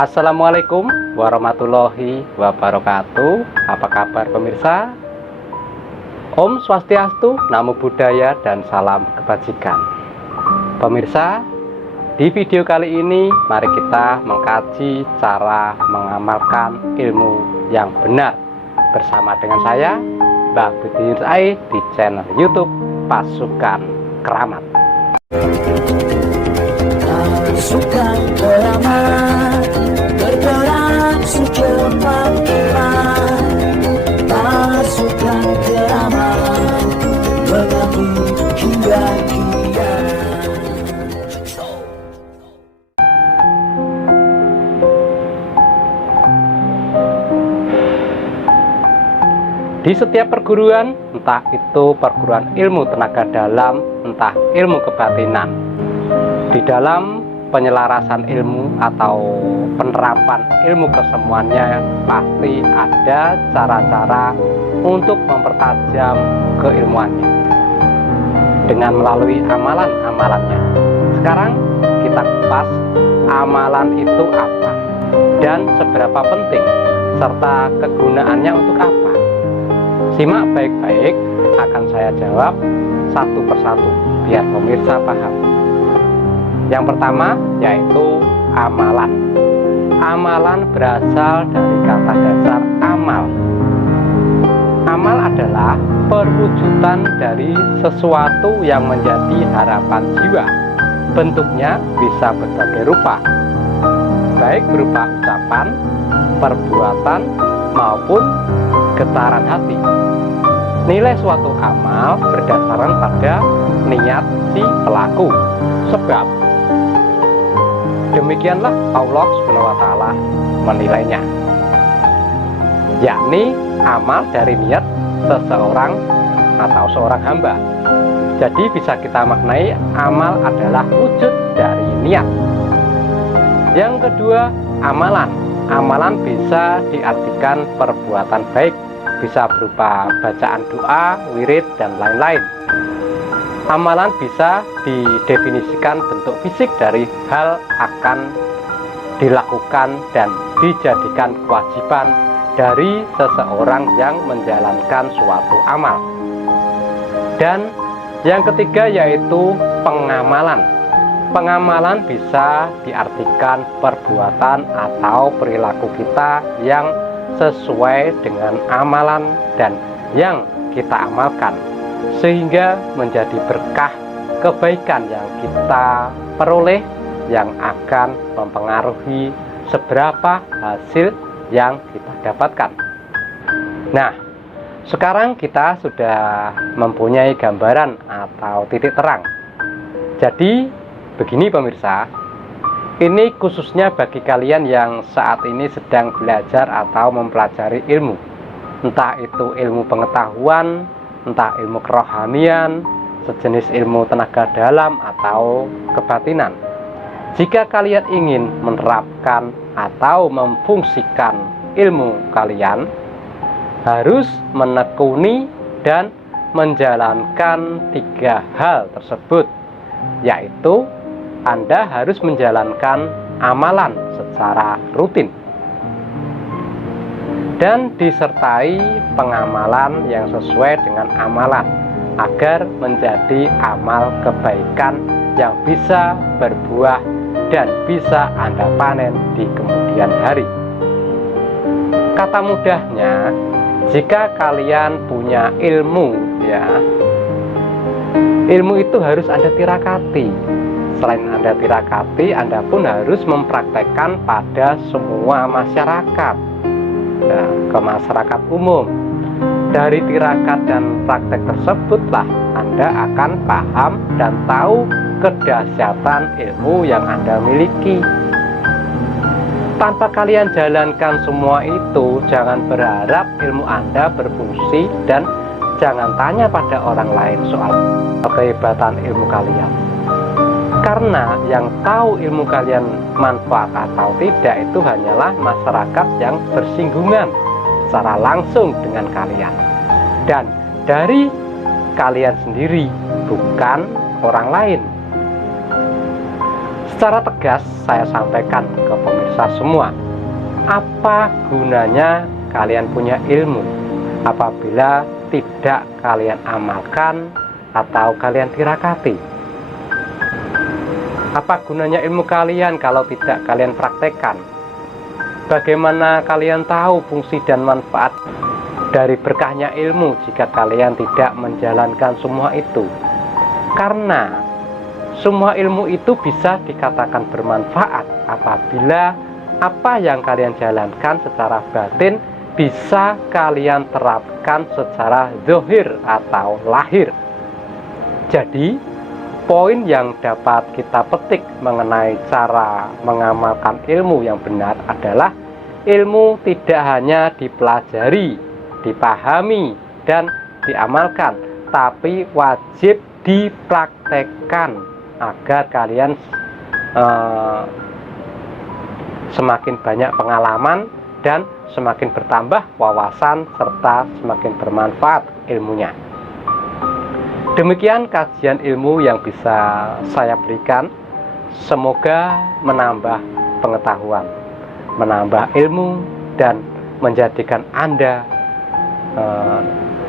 Assalamualaikum warahmatullahi wabarakatuh. Apa kabar pemirsa? Om Swastiastu, Namo Buddhaya, dan salam kebajikan. Pemirsa, di video kali ini mari kita mengkaji cara mengamalkan ilmu yang benar bersama dengan saya, Mbah Budi Nursai, di channel YouTube Pasukan Keramat. Pasukan Keramat bergerak secepat kilat. Pasukan Keramat mengabdi hingga kiamat. Di setiap perguruan, entah itu perguruan ilmu tenaga dalam, entah ilmu kebatinan, di dalam penyelarasan ilmu atau penerapan ilmu kesemuanya pasti ada cara-cara untuk mempertajam keilmuannya dengan melalui amalan-amalannya. Sekarang kita kupas amalan itu apa dan seberapa penting serta kegunaannya untuk apa. Simak baik-baik, akan saya jawab satu persatu biar pemirsa paham. Yang pertama yaitu amalan. Amalan berasal dari kata dasar amal. Amal adalah perwujudan dari sesuatu yang menjadi harapan jiwa. Bentuknya bisa berbagai rupa, baik berupa ucapan, perbuatan, maupun getaran hati. Nilai suatu amal berdasarkan pada niat si pelaku. Sebab demikianlah Allah SWT menilainya, yakni amal dari niat seseorang atau seorang hamba. Jadi bisa kita maknai amal adalah wujud dari niat. Yang kedua, amalan. Amalan bisa diartikan perbuatan baik, bisa berupa bacaan doa, wirid, dan lain-lain. Amalan bisa didefinisikan bentuk fisik dari hal akan dilakukan dan dijadikan kewajiban dari seseorang yang menjalankan suatu amal. Dan yang ketiga yaitu pengamalan. Pengamalan bisa diartikan perbuatan atau perilaku kita yang sesuai dengan amalan dan yang kita amalkan, sehingga menjadi berkah kebaikan yang kita peroleh yang akan mempengaruhi seberapa hasil yang kita dapatkan. Nah, sekarang kita sudah mempunyai gambaran atau titik terang. Jadi begini pemirsa, ini khususnya bagi kalian yang saat ini sedang belajar atau mempelajari ilmu, entah itu ilmu pengetahuan, entah ilmu kerohanian, sejenis ilmu tenaga dalam atau kebatinan. Jika kalian ingin menerapkan atau memfungsikan ilmu kalian, harus menekuni dan menjalankan tiga hal tersebut, yaitu Anda harus menjalankan amalan secara rutin dan disertai pengamalan yang sesuai dengan amalan agar menjadi amal kebaikan yang bisa berbuah dan bisa Anda panen di kemudian hari. Kata mudahnya, jika kalian punya ilmu, ilmu itu harus Anda tirakati. Selain Anda tirakati, Anda pun harus mempraktekkan pada semua masyarakat, ke masyarakat umum. Dari tirakat dan praktek tersebutlah Anda akan paham dan tahu kedahsyatan ilmu yang Anda miliki. Tanpa kalian jalankan semua itu, jangan berharap ilmu Anda berfungsi dan jangan tanya pada orang lain soal kehebatan ilmu kalian. Karena yang tahu ilmu kalian manfaat atau tidak itu hanyalah masyarakat yang bersinggungan secara langsung dengan kalian, dan dari kalian sendiri, bukan orang lain. Secara tegas saya sampaikan ke pemirsa semua, apa gunanya kalian punya ilmu apabila tidak kalian amalkan atau kalian tirakati? Apa gunanya ilmu kalian kalau tidak kalian praktekkan? Bagaimana kalian tahu fungsi dan manfaat dari berkahnya ilmu jika kalian tidak menjalankan semua itu? Karena semua ilmu itu bisa dikatakan bermanfaat apabila apa yang kalian jalankan secara batin bisa kalian terapkan secara zahir atau lahir. Jadi, poin yang dapat kita petik mengenai cara mengamalkan ilmu yang benar adalah ilmu tidak hanya dipelajari, dipahami, dan diamalkan, tapi wajib dipraktekkan agar kalian semakin banyak pengalaman dan semakin bertambah wawasan serta semakin bermanfaat ilmunya. Demikian kajian ilmu yang bisa saya berikan. Semoga menambah pengetahuan, menambah ilmu, dan menjadikan Anda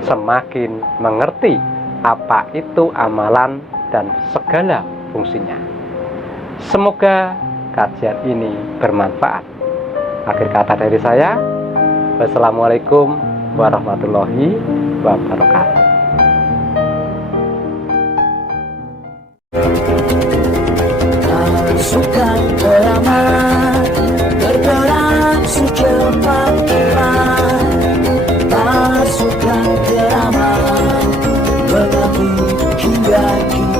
semakin mengerti apa itu amalan dan segala fungsinya. Semoga kajian ini bermanfaat. Akhir kata dari saya, wassalamualaikum warahmatullahi wabarakatuh. Pasukan keramat bergerak secepat kilat. Pasukan keramat mengabdi hingga kini.